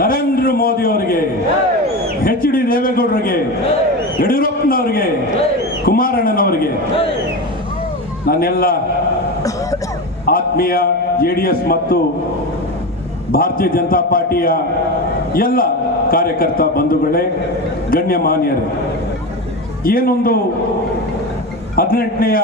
ನರೇಂದ್ರ ಮೋದಿ ಅವರಿಗೆ H D ದೇವೇಗೌಡರಿಗೆ ಯಡಿಯೂರಪ್ಪನವ್ರಿಗೆ ಕುಮಾರಣ್ಣನವರಿಗೆ ನನ್ನೆಲ್ಲ ಆತ್ಮೀಯ ಜೆ ಡಿ ಎಸ್ ಮತ್ತು ಭಾರತೀಯ ಜನತಾ ಪಾರ್ಟಿಯ ಎಲ್ಲ ಕಾರ್ಯಕರ್ತ ಬಂಧುಗಳೇ ಗಣ್ಯ ಮಾನ್ಯರು ಏನೊಂದು ಹದಿನೆಂಟನೆಯ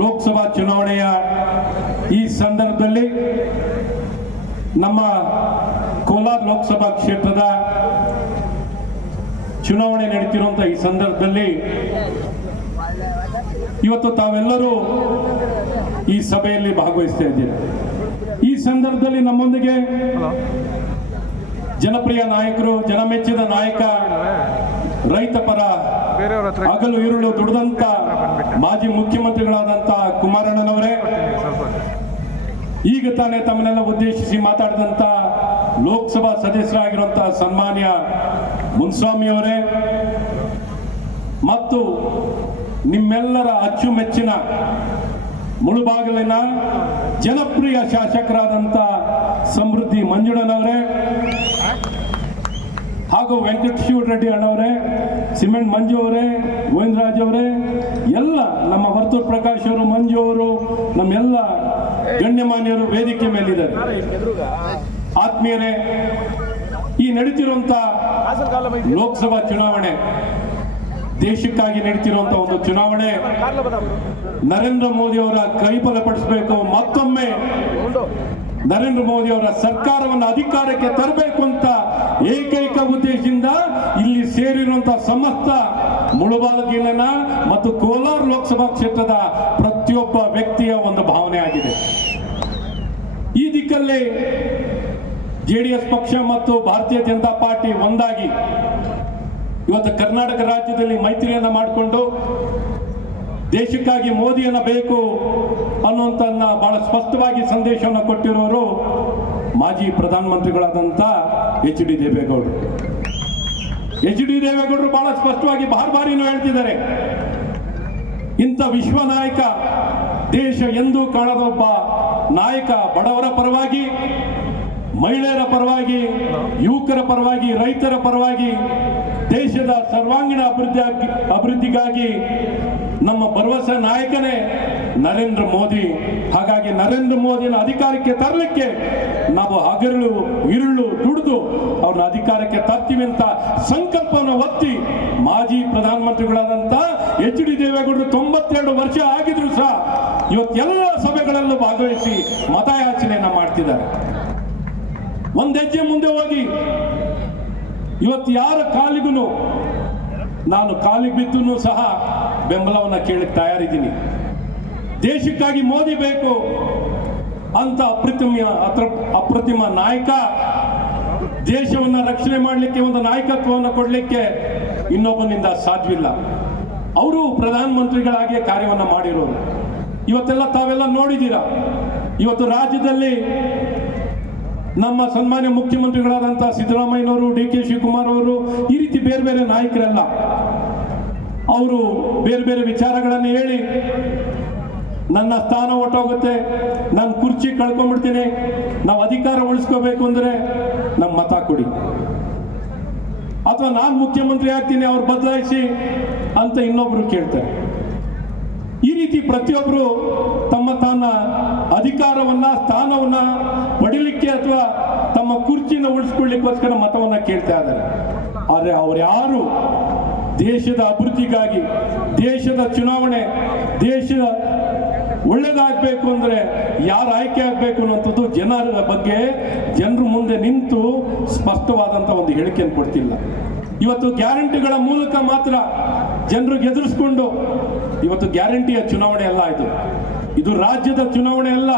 ಲೋಕಸಭಾ ಚುನಾವಣೆಯ ಈ ಸಂದರ್ಭದಲ್ಲಿ ನಮ್ಮ ಕೋಲಾರ ಲೋಕಸಭಾ ಕ್ಷೇತ್ರದ ಚುನಾವಣೆ ನಡೀತಿರುವಂಥ ಈ ಸಂದರ್ಭದಲ್ಲಿ ಇವತ್ತು ತಾವೆಲ್ಲರೂ ಈ ಸಭೆಯಲ್ಲಿ ಭಾಗವಹಿಸ್ತಾ ಇದ್ದೀರಿ ಈ ಸಂದರ್ಭದಲ್ಲಿ ನಮ್ಮೊಂದಿಗೆ ಜನಪ್ರಿಯ ನಾಯಕರು ಜನಮೆಚ್ಚಿದ ನಾಯಕ ರೈತ ಪರ ಹಗಲು ಇರುಳು ದುಡಿದಂತ ಮಾಜಿ ಮುಖ್ಯಮಂತ್ರಿಗಳಾದಂತ ಕುಮಾರಣ್ಣನವರೇ ಈಗ ತಾನೇ ತಮ್ಮನ್ನೆಲ್ಲ ಉದ್ದೇಶಿಸಿ ಮಾತಾಡಿದಂತ ಲೋಕಸಭಾ ಸದಸ್ಯರಾಗಿರುವಂತಹ ಸನ್ಮಾನ್ಯ ಅವರೇ ಮತ್ತು ನಿಮ್ಮೆಲ್ಲರ ಅಚ್ಚುಮೆಚ್ಚಿನ ಮುಳುಬಾಗಿಲಿನ ಜನಪ್ರಿಯ ಶಾಸಕರಾದಂಥ ಸಮೃದ್ಧಿ ಮಂಜುಳನವರೇ ಹಾಗೂ ವೆಂಕಟೇಶ್ವರ ರೆಡ್ಡಿ ಅಣ್ಣವರೇ ಸಿಮೆಂಟ್ ಮಂಜು ಅವರೇ ಗೋವಿಂದರಾಜ್ ಅವರೇ ಎಲ್ಲ ನಮ್ಮ ವರ್ತೂರ್ ಪ್ರಕಾಶ್ ಅವರು ಮಂಜು ಅವರು ನಮ್ಮೆಲ್ಲ ಗಣ್ಯಮಾನ್ಯರು ವೇದಿಕೆ ಮೇಲಿದ್ದಾರೆ ಆತ್ಮೀಯರೇ ಈ ನಡೀತಿರುವಂತ ಲೋಕಸಭಾ ಚುನಾವಣೆ ದೇಶಕ್ಕಾಗಿ ನಡೀತಿರುವಂತಹ ಒಂದು ಚುನಾವಣೆ ನರೇಂದ್ರ ಮೋದಿ ಅವರ ಕೈಬಲಪಡಿಸಬೇಕು ಮತ್ತೊಮ್ಮೆ ನರೇಂದ್ರ ಮೋದಿ ಅವರ ಸರ್ಕಾರವನ್ನು ಅಧಿಕಾರಕ್ಕೆ ತರಬೇಕು ಅಂತ ಏಕೈಕ ಉದ್ದೇಶದಿಂದ ಇಲ್ಲಿ ಸೇರಿರುವಂತಹ ಸಮಸ್ತ ಜಿಲ್ಲೆನ ಮತ್ತು ಕೋಲಾರ ಲೋಕಸಭಾ ಕ್ಷೇತ್ರದ ಪ್ರತಿಯೊಬ್ಬ ವ್ಯಕ್ತಿಯ ಒಂದು ಭಾವನೆ ಆಗಿದೆ ಈ ದಿಕ್ಕಲ್ಲಿ ಜೆ ಡಿ ಎಸ್ ಪಕ್ಷ ಮತ್ತು ಭಾರತೀಯ ಜನತಾ ಪಾರ್ಟಿ ಒಂದಾಗಿ ಇವತ್ತು ಕರ್ನಾಟಕ ರಾಜ್ಯದಲ್ಲಿ ಮೈತ್ರಿಯನ್ನು ಮಾಡಿಕೊಂಡು ದೇಶಕ್ಕಾಗಿ ಮೋದಿಯನ್ನು ಬೇಕು ಅನ್ನುವಂಥ ಬಹಳ ಸ್ಪಷ್ಟವಾಗಿ ಸಂದೇಶವನ್ನು ಕೊಟ್ಟಿರೋರು ಮಾಜಿ ಪ್ರಧಾನಮಂತ್ರಿಗಳಾದಂಥ ಎಚ್ ಡಿ ದೇವೇಗೌಡರು ಎಚ್ ಡಿ ದೇವೇಗೌಡರು ಬಹಳ ಸ್ಪಷ್ಟವಾಗಿ ಬಾರ್ ಬಾರಿನೂ ಹೇಳ್ತಿದ್ದಾರೆ ಇಂಥ ವಿಶ್ವ ನಾಯಕ ದೇಶ ಎಂದೂ ಕಾಣದೊಬ್ಬ ನಾಯಕ ಬಡವರ ಪರವಾಗಿ ಮಹಿಳೆಯರ ಪರವಾಗಿ ಯುವಕರ ಪರವಾಗಿ ರೈತರ ಪರವಾಗಿ ದೇಶದ ಸರ್ವಾಂಗೀಣ ಅಭಿವೃದ್ಧಿ ಅಭಿವೃದ್ಧಿಗಾಗಿ ನಮ್ಮ ಭರವಸೆ ನಾಯಕನೇ ನರೇಂದ್ರ ಮೋದಿ ಹಾಗಾಗಿ ನರೇಂದ್ರ ಮೋದಿನ ಅಧಿಕಾರಕ್ಕೆ ತರಲಿಕ್ಕೆ ನಾವು ಹಗರಳು ಇರುಳು ದುಡಿದು ಅವ್ರನ್ನ ಅಧಿಕಾರಕ್ಕೆ ತರ್ತೀವಿ ಅಂತ ಸಂಕಲ್ಪವನ್ನು ಒತ್ತಿ ಮಾಜಿ ಪ್ರಧಾನಮಂತ್ರಿಗಳಾದಂಥ ಎಚ್ ಡಿ ದೇವೇಗೌಡರು ತೊಂಬತ್ತೆರಡು ವರ್ಷ ಆಗಿದ್ರು ಸಹ ಇವತ್ತೆಲ್ಲ ಸಭೆಗಳಲ್ಲೂ ಭಾಗವಹಿಸಿ ಮತಯಾಚನೆಯನ್ನು ಮಾಡ್ತಿದ್ದಾರೆ ಒಂದು ಹೆಜ್ಜೆ ಮುಂದೆ ಹೋಗಿ ಇವತ್ತು ಯಾರ ಕಾಲಿಗೂ ನಾನು ಕಾಲಿಗೆ ಬಿದ್ದು ಸಹ ಬೆಂಬಲವನ್ನು ಕೇಳಕ್ಕೆ ತಯಾರಿದ್ದೀನಿ ದೇಶಕ್ಕಾಗಿ ಮೋದಿ ಬೇಕು ಅಂತ ಅಪ್ರತಿಮ ಅಪ್ರತಿಮ ನಾಯಕ ದೇಶವನ್ನು ರಕ್ಷಣೆ ಮಾಡಲಿಕ್ಕೆ ಒಂದು ನಾಯಕತ್ವವನ್ನು ಕೊಡಲಿಕ್ಕೆ ಇನ್ನೊಬ್ಬನಿಂದ ಸಾಧ್ಯವಿಲ್ಲ ಅವರು ಪ್ರಧಾನಮಂತ್ರಿಗಳಾಗಿ ಕಾರ್ಯವನ್ನು ಮಾಡಿರೋರು ಇವತ್ತೆಲ್ಲ ತಾವೆಲ್ಲ ನೋಡಿದ್ದೀರಾ ಇವತ್ತು ರಾಜ್ಯದಲ್ಲಿ ನಮ್ಮ ಸನ್ಮಾನ್ಯ ಮುಖ್ಯಮಂತ್ರಿಗಳಾದಂಥ ಸಿದ್ದರಾಮಯ್ಯನವರು ಡಿ ಕೆ ಶಿವಕುಮಾರ್ ಅವರು ಈ ರೀತಿ ಬೇರೆ ಬೇರೆ ನಾಯಕರಲ್ಲ ಅವರು ಬೇರೆ ಬೇರೆ ವಿಚಾರಗಳನ್ನು ಹೇಳಿ ನನ್ನ ಸ್ಥಾನ ಒಟ್ಟೋಗುತ್ತೆ ನಾನು ಕುರ್ಚಿ ಕಳ್ಕೊಂಡ್ಬಿಡ್ತೀನಿ ನಾವು ಅಧಿಕಾರ ಉಳಿಸ್ಕೋಬೇಕು ಅಂದರೆ ನಮ್ಮ ಮತ ಕೊಡಿ ಅಥವಾ ನಾನು ಮುಖ್ಯಮಂತ್ರಿ ಆಗ್ತೀನಿ ಅವ್ರು ಬದಲಾಯಿಸಿ ಅಂತ ಇನ್ನೊಬ್ರು ಕೇಳ್ತಾರೆ ಈ ರೀತಿ ಪ್ರತಿಯೊಬ್ಬರು ತಮ್ಮ ತನ್ನ ಅಧಿಕಾರವನ್ನು ಸ್ಥಾನವನ್ನು ಪಡಿಲಿಕ್ಕೆ ಅಥವಾ ತಮ್ಮ ಕುರ್ಚಿನ ಉಳಿಸ್ಕೊಳ್ಳಿಕ್ಕೋಸ್ಕರ ಮತವನ್ನು ಕೇಳ್ತಾ ಇದ್ದಾರೆ ಆದರೆ ಅವರು ಯಾರು ದೇಶದ ಅಭಿವೃದ್ಧಿಗಾಗಿ ದೇಶದ ಚುನಾವಣೆ ದೇಶದ ಒಳ್ಳೇದಾಗಬೇಕು ಅಂದರೆ ಯಾರು ಆಯ್ಕೆ ಆಗಬೇಕು ಅನ್ನುವಂಥದ್ದು ಜನರ ಬಗ್ಗೆ ಜನರು ಮುಂದೆ ನಿಂತು ಸ್ಪಷ್ಟವಾದಂಥ ಒಂದು ಹೇಳಿಕೆಯನ್ನು ಕೊಡ್ತಿಲ್ಲ ಇವತ್ತು ಗ್ಯಾರಂಟಿಗಳ ಮೂಲಕ ಮಾತ್ರ ಜನರು ಎದುರಿಸ್ಕೊಂಡು ಇವತ್ತು ಗ್ಯಾರಂಟಿಯ ಚುನಾವಣೆ ಅಲ್ಲ ಇದು ಇದು ರಾಜ್ಯದ ಚುನಾವಣೆ ಅಲ್ಲ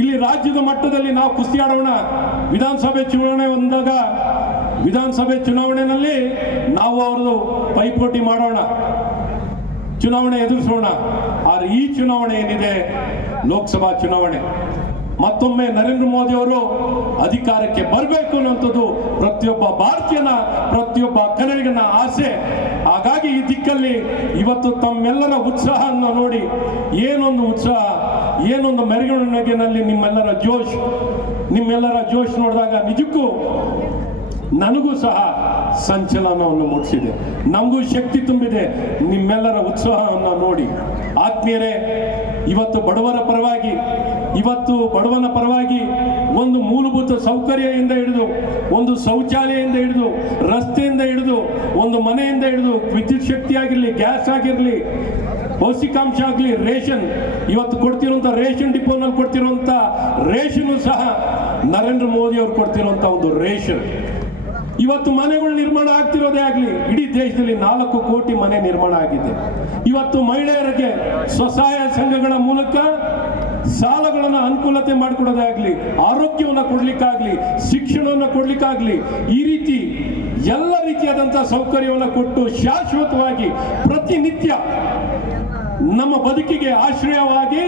ಇಲ್ಲಿ ರಾಜ್ಯದ ಮಟ್ಟದಲ್ಲಿ ನಾವು ಆಡೋಣ ವಿಧಾನಸಭೆ ಚುನಾವಣೆ ಬಂದಾಗ ವಿಧಾನಸಭೆ ಚುನಾವಣೆಯಲ್ಲಿ ನಾವು ಅವ್ರದ್ದು ಪೈಪೋಟಿ ಮಾಡೋಣ ಚುನಾವಣೆ ಎದುರಿಸೋಣ ಆದ್ರೆ ಈ ಚುನಾವಣೆ ಏನಿದೆ ಲೋಕಸಭಾ ಚುನಾವಣೆ ಮತ್ತೊಮ್ಮೆ ನರೇಂದ್ರ ಮೋದಿ ಅವರು ಅಧಿಕಾರಕ್ಕೆ ಬರಬೇಕು ಅನ್ನುವಂಥದ್ದು ಪ್ರತಿಯೊಬ್ಬ ಭಾರತೀಯನ ಪ್ರತಿಯೊಬ್ಬ ಕನ್ನಡಿಗನ ಆಸೆ ಹಾಗಾಗಿ ಈ ದಿಕ್ಕಲ್ಲಿ ಇವತ್ತು ತಮ್ಮೆಲ್ಲರ ಉತ್ಸಾಹವನ್ನು ನೋಡಿ ಏನೊಂದು ಉತ್ಸಾಹ ಏನೊಂದು ಮೆರವಣಿಗೆನಲ್ಲಿ ನಿಮ್ಮೆಲ್ಲರ ಜೋಶ್ ನಿಮ್ಮೆಲ್ಲರ ಜೋಶ್ ನೋಡಿದಾಗ ನಿಜಕ್ಕೂ ನನಗೂ ಸಹ ಸಂಚಲನವನ್ನು ಮೂಡಿಸಿದೆ ನಮಗೂ ಶಕ್ತಿ ತುಂಬಿದೆ ನಿಮ್ಮೆಲ್ಲರ ಉತ್ಸಾಹವನ್ನು ನೋಡಿ ಆತ್ಮೀಯರೇ ಇವತ್ತು ಬಡವರ ಪರವಾಗಿ ಇವತ್ತು ಬಡವನ ಪರವಾಗಿ ಒಂದು ಮೂಲಭೂತ ಸೌಕರ್ಯದಿಂದ ಹಿಡಿದು ಒಂದು ಶೌಚಾಲಯದಿಂದ ಹಿಡಿದು ರಸ್ತೆಯಿಂದ ಹಿಡಿದು ಒಂದು ಮನೆಯಿಂದ ಹಿಡಿದು ವಿದ್ಯುತ್ ಶಕ್ತಿ ಆಗಿರಲಿ ಗ್ಯಾಸ್ ಆಗಿರಲಿ ಪೌಷ್ಟಿಕಾಂಶ ಆಗಲಿ ರೇಷನ್ ಇವತ್ತು ಕೊಡ್ತಿರುವಂಥ ರೇಷನ್ ಡಿಪೋನಲ್ಲಿ ಕೊಡ್ತಿರುವಂಥ ರೇಷನ್ ಸಹ ನರೇಂದ್ರ ಮೋದಿ ಅವರು ಕೊಡ್ತಿರುವಂಥ ಒಂದು ರೇಷನ್ ಇವತ್ತು ಮನೆಗಳು ನಿರ್ಮಾಣ ಆಗ್ತಿರೋದೇ ಆಗಲಿ ಇಡೀ ದೇಶದಲ್ಲಿ ನಾಲ್ಕು ಕೋಟಿ ಮನೆ ನಿರ್ಮಾಣ ಆಗಿದೆ ಇವತ್ತು ಮಹಿಳೆಯರಿಗೆ ಸ್ವಸಹಾಯ ಸಂಘಗಳ ಮೂಲಕ ಸಾಲಗಳನ್ನು ಅನುಕೂಲತೆ ಮಾಡಿಕೊಡೋದಾಗ್ಲಿ ಆರೋಗ್ಯವನ್ನು ಕೊಡಲಿಕ್ಕಾಗಲಿ ಶಿಕ್ಷಣವನ್ನು ಕೊಡಲಿಕ್ಕಾಗಲಿ ಈ ರೀತಿ ಎಲ್ಲ ರೀತಿಯಾದಂಥ ಸೌಕರ್ಯವನ್ನು ಕೊಟ್ಟು ಶಾಶ್ವತವಾಗಿ ಪ್ರತಿನಿತ್ಯ ನಮ್ಮ ಬದುಕಿಗೆ ಆಶ್ರಯವಾಗಿ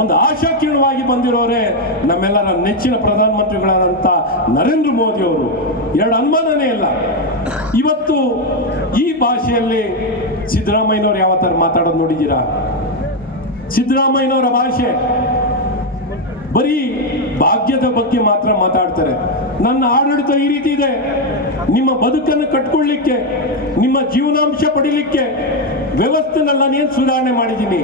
ಒಂದು ಆಶಾಕಿರಣವಾಗಿ ಬಂದಿರೋರೆ ನಮ್ಮೆಲ್ಲರ ನೆಚ್ಚಿನ ಪ್ರಧಾನಮಂತ್ರಿಗಳಾದಂಥ ನರೇಂದ್ರ ಮೋದಿ ಅವರು ಎರಡು ಅನುಮಾನನೇ ಇಲ್ಲ ಇವತ್ತು ಈ ಭಾಷೆಯಲ್ಲಿ ಸಿದ್ದರಾಮಯ್ಯನವರು ಯಾವ ಥರ ಮಾತಾಡೋದು ನೋಡಿದ್ದೀರಾ ಸಿದ್ದರಾಮಯ್ಯನವರ ಭಾಷೆ ಬರೀ ಭಾಗ್ಯದ ಬಗ್ಗೆ ಮಾತ್ರ ಮಾತಾಡ್ತಾರೆ ನನ್ನ ಆಡಳಿತ ಈ ರೀತಿ ಇದೆ ನಿಮ್ಮ ಬದುಕನ್ನು ಕಟ್ಕೊಳ್ಳಿಕ್ಕೆ ನಿಮ್ಮ ಜೀವನಾಂಶ ಪಡಿಲಿಕ್ಕೆ ವ್ಯವಸ್ಥೆನ ನಾನು ಏನು ಸುಧಾರಣೆ ಮಾಡಿದ್ದೀನಿ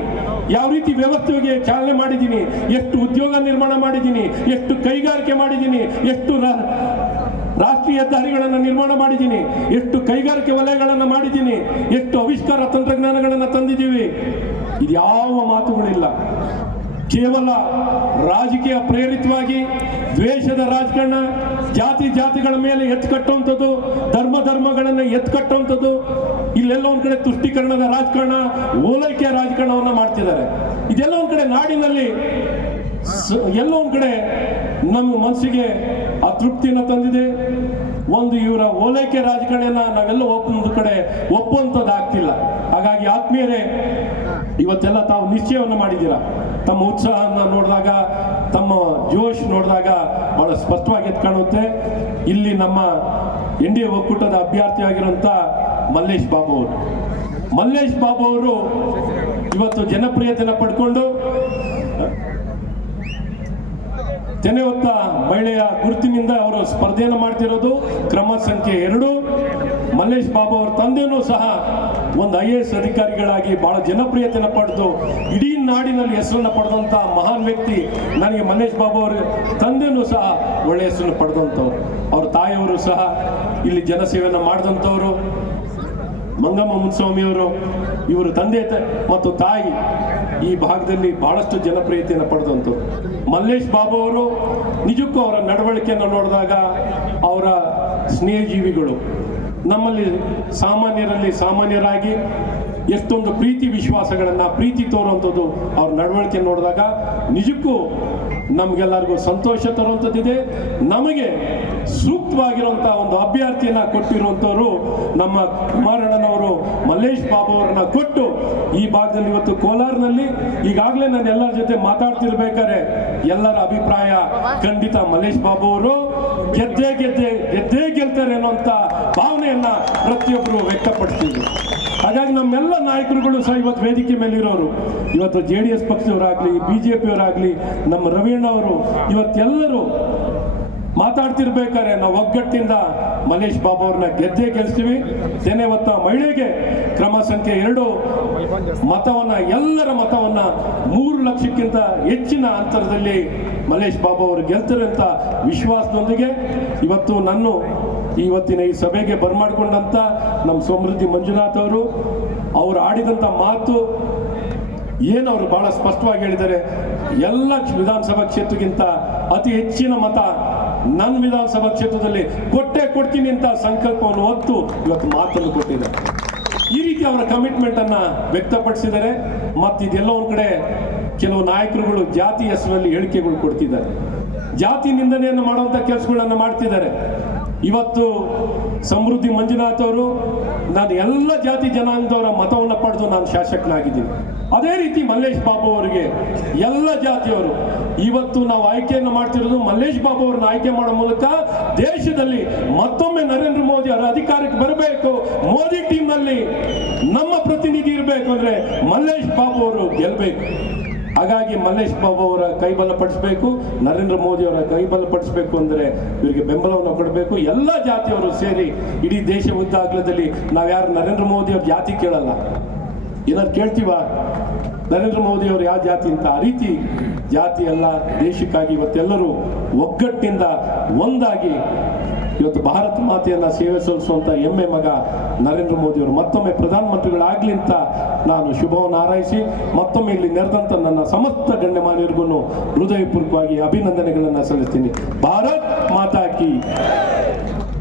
ಯಾವ ರೀತಿ ವ್ಯವಸ್ಥೆಗೆ ಚಾಲನೆ ಮಾಡಿದ್ದೀನಿ ಎಷ್ಟು ಉದ್ಯೋಗ ನಿರ್ಮಾಣ ಮಾಡಿದ್ದೀನಿ ಎಷ್ಟು ಕೈಗಾರಿಕೆ ಮಾಡಿದ್ದೀನಿ ಎಷ್ಟು ರಾಷ್ಟ್ರೀಯ ದಾರಿಗಳನ್ನು ನಿರ್ಮಾಣ ಮಾಡಿದ್ದೀನಿ ಎಷ್ಟು ಕೈಗಾರಿಕೆ ವಲಯಗಳನ್ನು ಮಾಡಿದ್ದೀನಿ ಎಷ್ಟು ಆವಿಷ್ಕಾರ ತಂತ್ರಜ್ಞಾನಗಳನ್ನು ತಂದಿದ್ದೀವಿ ಇದು ಯಾವ ಮಾತುಗಳಿಲ್ಲ ಕೇವಲ ರಾಜಕೀಯ ಪ್ರೇರಿತವಾಗಿ ದ್ವೇಷದ ರಾಜಕಾರಣ ಜಾತಿ ಜಾತಿಗಳ ಮೇಲೆ ಎತ್ತು ಕಟ್ಟುವಂಥದ್ದು ಧರ್ಮ ಧರ್ಮಗಳನ್ನು ಎತ್ತು ಕಟ್ಟುವಂಥದ್ದು ಇಲ್ಲೆಲ್ಲ ಒಂದು ಕಡೆ ತುಷ್ಟೀಕರಣದ ರಾಜಕಾರಣ ಓಲೈಕೆಯ ರಾಜಕಾರಣವನ್ನು ಮಾಡ್ತಿದ್ದಾರೆ ಇದೆಲ್ಲ ಒಂದು ಕಡೆ ನಾಡಿನಲ್ಲಿ ಎಲ್ಲ ಒಂದು ಕಡೆ ನಮ್ಮ ಮನಸ್ಸಿಗೆ ಅತೃಪ್ತಿಯನ್ನು ತಂದಿದೆ ಒಂದು ಇವರ ಓಲೈಕೆ ರಾಜಕಾರಣ ನಾವೆಲ್ಲ ಒಪ್ಪೊಂದು ಕಡೆ ಆಗ್ತಿಲ್ಲ ಹಾಗಾಗಿ ಆತ್ಮೀಯರೇ ಇವತ್ತೆಲ್ಲ ತಾವು ನಿಶ್ಚಯವನ್ನು ಮಾಡಿದ್ದೀರಾ ತಮ್ಮ ಉತ್ಸಾಹವನ್ನು ನೋಡಿದಾಗ ತಮ್ಮ ಜೋಶ್ ನೋಡಿದಾಗ ಬಹಳ ಸ್ಪಷ್ಟವಾಗಿ ಕಾಣುತ್ತೆ ಇಲ್ಲಿ ನಮ್ಮ ಎನ್ ಡಿ ಎ ಒಕ್ಕೂಟದ ಅಭ್ಯರ್ಥಿಯಾಗಿರುವಂಥ ಮಲ್ಲೇಶ್ ಬಾಬು ಅವರು ಮಲ್ಲೇಶ್ ಬಾಬು ಅವರು ಇವತ್ತು ಜನಪ್ರಿಯತೆಯನ್ನು ಪಡ್ಕೊಂಡು ಹೊತ್ತ ಮಹಿಳೆಯ ಗುರುತಿನಿಂದ ಅವರು ಸ್ಪರ್ಧೆಯನ್ನು ಮಾಡ್ತಿರೋದು ಕ್ರಮ ಸಂಖ್ಯೆ ಎರಡು ಮಲ್ಲೇಶ್ ಬಾಬು ಅವ್ರ ತಂದೆಯೂ ಸಹ ಒಂದು ಐ ಎ ಎಸ್ ಅಧಿಕಾರಿಗಳಾಗಿ ಬಹಳ ಜನಪ್ರಿಯತೆಯನ್ನು ಪಡೆದು ಇಡೀ ನಾಡಿನಲ್ಲಿ ಹೆಸರನ್ನು ಪಡೆದಂಥ ಮಹಾನ್ ವ್ಯಕ್ತಿ ನನಗೆ ಮಲ್ಲೇಶ್ ಬಾಬು ಅವರ ತಂದೆಯೂ ಸಹ ಒಳ್ಳೆಯ ಹೆಸರನ್ನು ಪಡೆದಂಥವ್ರು ಅವ್ರ ತಾಯಿಯವರು ಸಹ ಇಲ್ಲಿ ಜನಸೇವೆಯನ್ನು ಮಾಡಿದಂಥವ್ರು ಮಂಗಮ್ಮ ಮುನ್ಸ್ವಾಮಿಯವರು ಇವರು ತಂದೆ ಮತ್ತು ತಾಯಿ ಈ ಭಾಗದಲ್ಲಿ ಬಹಳಷ್ಟು ಜನಪ್ರಿಯತೆಯನ್ನು ಪಡೆದಂಥವ್ರು ಮಲ್ಲೇಶ್ ಬಾಬು ಅವರು ನಿಜಕ್ಕೂ ಅವರ ನಡವಳಿಕೆಯನ್ನು ನೋಡಿದಾಗ ಅವರ ಸ್ನೇಹಜೀವಿಗಳು ನಮ್ಮಲ್ಲಿ ಸಾಮಾನ್ಯರಲ್ಲಿ ಸಾಮಾನ್ಯರಾಗಿ ಎಷ್ಟೊಂದು ಪ್ರೀತಿ ವಿಶ್ವಾಸಗಳನ್ನು ಪ್ರೀತಿ ತೋರುವಂಥದ್ದು ಅವ್ರ ನಡವಳಿಕೆ ನೋಡಿದಾಗ ನಿಜಕ್ಕೂ ನಮಗೆಲ್ಲರಿಗೂ ಸಂತೋಷ ತರುವಂಥದ್ದಿದೆ ನಮಗೆ ಸೂಕ್ತವಾಗಿರುವಂಥ ಒಂದು ಅಭ್ಯರ್ಥಿಯನ್ನು ಕೊಟ್ಟಿರುವಂಥವರು ನಮ್ಮ ಕುಮಾರಣ್ಣನವರು ಮಲ್ಲೇಶ್ ಬಾಬು ಅವರನ್ನ ಕೊಟ್ಟು ಈ ಭಾಗದಲ್ಲಿ ಇವತ್ತು ಕೋಲಾರ್ನಲ್ಲಿ ಈಗಾಗಲೇ ನಾನು ಎಲ್ಲರ ಜೊತೆ ಮಾತಾಡ್ತಿರ್ಬೇಕಾರೆ ಎಲ್ಲರ ಅಭಿಪ್ರಾಯ ಖಂಡಿತ ಮಲ್ಲೇಶ್ ಬಾಬು ಅವರು ಗೆದ್ದೇ ಗೆದ್ದೇ ಗೆದ್ದೇ ಗೆಲ್ತಾರೆ ಅನ್ನುವಂಥ ಭಾವನೆಯನ್ನ ಪ್ರತಿಯೊಬ್ಬರು ವ್ಯಕ್ತಪಡಿಸ್ತೀವಿ ಹಾಗಾಗಿ ನಮ್ಮೆಲ್ಲ ನಾಯಕರುಗಳು ಸಹ ಇವತ್ತು ವೇದಿಕೆ ಮೇಲಿರೋರು ಇವತ್ತು ಜೆ ಡಿ ಎಸ್ ಪಕ್ಷದವರಾಗಲಿ ಬಿ ಜೆ ಪಿಯವರಾಗಲಿ ನಮ್ಮ ರವೀಣ ಅವರು ಇವತ್ತೆಲ್ಲರೂ ಮಾತಾಡ್ತಿರ್ಬೇಕಾರೆ ನಾವು ಒಗ್ಗಟ್ಟಿಂದ ಮಲೇಶ್ ಬಾಬು ಅವ್ರನ್ನ ಗೆದ್ದೇ ಗೆಲ್ಸ್ತೀವಿ ಸೇನೆ ಹೊತ್ತ ಮಹಿಳೆಗೆ ಕ್ರಮ ಸಂಖ್ಯೆ ಎರಡು ಮತವನ್ನ ಎಲ್ಲರ ಮತವನ್ನ ಮೂರು ಲಕ್ಷಕ್ಕಿಂತ ಹೆಚ್ಚಿನ ಅಂತರದಲ್ಲಿ ಮಲ್ಲೇಶ್ ಬಾಬು ಅವರು ಗೆಲ್ತಾರೆ ಅಂತ ವಿಶ್ವಾಸದೊಂದಿಗೆ ಇವತ್ತು ನನ್ನ ಇವತ್ತಿನ ಈ ಸಭೆಗೆ ಬರ್ಮಾಡಿಕೊಂಡಂತ ನಮ್ಮ ಸಮೃದ್ಧಿ ಮಂಜುನಾಥ್ ಅವರು ಅವರು ಆಡಿದಂಥ ಮಾತು ಏನು ಅವರು ಬಹಳ ಸ್ಪಷ್ಟವಾಗಿ ಹೇಳಿದ್ದಾರೆ ಎಲ್ಲ ವಿಧಾನಸಭಾ ಕ್ಷೇತ್ರಕ್ಕಿಂತ ಅತಿ ಹೆಚ್ಚಿನ ಮತ ನನ್ನ ವಿಧಾನಸಭಾ ಕ್ಷೇತ್ರದಲ್ಲಿ ಕೊಟ್ಟೆ ಕೊಡ್ತೀನಿ ಅಂತ ಸಂಕಲ್ಪವನ್ನು ಹೊತ್ತು ಇವತ್ತು ಮಾತನ್ನು ಕೊಟ್ಟಿದ್ದಾರೆ ಈ ರೀತಿ ಅವರ ಕಮಿಟ್ಮೆಂಟನ್ನು ವ್ಯಕ್ತಪಡಿಸಿದ್ದಾರೆ ಮತ್ತು ಇದೆಲ್ಲ ಒಂದು ಕಡೆ ಕೆಲವು ನಾಯಕರುಗಳು ಜಾತಿ ಹೆಸರಲ್ಲಿ ಹೇಳಿಕೆಗಳು ಕೊಡ್ತಿದ್ದಾರೆ ಜಾತಿ ನಿಂದನೆಯನ್ನು ಮಾಡುವಂಥ ಕೆಲಸಗಳನ್ನು ಮಾಡ್ತಿದ್ದಾರೆ ಇವತ್ತು ಸಮೃದ್ಧಿ ಮಂಜುನಾಥ್ ಅವರು ನಾನು ಎಲ್ಲ ಜಾತಿ ಜನಾಂಗದವರ ಮತವನ್ನು ಪಡೆದು ನಾನು ಶಾಸಕನಾಗಿದ್ದೀನಿ ಅದೇ ರೀತಿ ಮಲ್ಲೇಶ್ ಬಾಬು ಅವರಿಗೆ ಎಲ್ಲ ಜಾತಿಯವರು ಇವತ್ತು ನಾವು ಆಯ್ಕೆಯನ್ನು ಮಾಡ್ತಿರೋದು ಮಲ್ಲೇಶ್ ಬಾಬು ಅವರನ್ನ ಆಯ್ಕೆ ಮಾಡೋ ಮೂಲಕ ದೇಶದಲ್ಲಿ ಮತ್ತೊಮ್ಮೆ ನರೇಂದ್ರ ಮೋದಿ ಅವರ ಅಧಿಕಾರಕ್ಕೆ ಬರಬೇಕು ಮೋದಿ ಟೀಮ್ನಲ್ಲಿ ನಮ್ಮ ಪ್ರತಿನಿಧಿ ಇರಬೇಕು ಅಂದ್ರೆ ಮಲ್ಲೇಶ್ ಬಾಬು ಅವರು ಗೆಲ್ಲಬೇಕು ಹಾಗಾಗಿ ಮಲ್ಲೇಶ್ ಬಾಬು ಅವರ ಕೈ ಬಲಪಡಿಸಬೇಕು ನರೇಂದ್ರ ಮೋದಿ ಅವರ ಕೈ ಅಂದರೆ ಇವರಿಗೆ ಬೆಂಬಲವನ್ನು ಕೊಡಬೇಕು ಎಲ್ಲ ಜಾತಿಯವರು ಸೇರಿ ಇಡೀ ದೇಶ ಉದ್ದಾಗ್ಲದಲ್ಲಿ ನಾವು ಯಾರು ನರೇಂದ್ರ ಮೋದಿ ಅವ್ರ ಜಾತಿ ಕೇಳಲ್ಲ ಏನಾದ್ರು ಕೇಳ್ತೀವ ನರೇಂದ್ರ ಮೋದಿ ಅವರು ಯಾವ ಜಾತಿ ಅಂತ ಆ ರೀತಿ ಜಾತಿ ಅಲ್ಲ ದೇಶಕ್ಕಾಗಿ ಇವತ್ತೆಲ್ಲರೂ ಒಗ್ಗಟ್ಟಿನಿಂದ ಒಂದಾಗಿ ಇವತ್ತು ಭಾರತ ಮಾತೆಯನ್ನು ಸೇವೆ ಸಲ್ಲಿಸುವಂಥ ಹೆಮ್ಮೆ ಮಗ ನರೇಂದ್ರ ಮೋದಿಯವರು ಮತ್ತೊಮ್ಮೆ ಪ್ರಧಾನಮಂತ್ರಿಗಳಾಗಲಿ ಅಂತ ನಾನು ಶುಭವನ್ನು ಹಾರೈಸಿ ಮತ್ತೊಮ್ಮೆ ಇಲ್ಲಿ ನೆರೆದಂಥ ನನ್ನ ಸಮಸ್ತ ಗಣ್ಯಮಾನ್ಯರಿಗೂ ಹೃದಯಪೂರ್ವಕವಾಗಿ ಅಭಿನಂದನೆಗಳನ್ನು ಸಲ್ಲಿಸ್ತೀನಿ ಭಾರತ್ ಮಾತಾಕಿ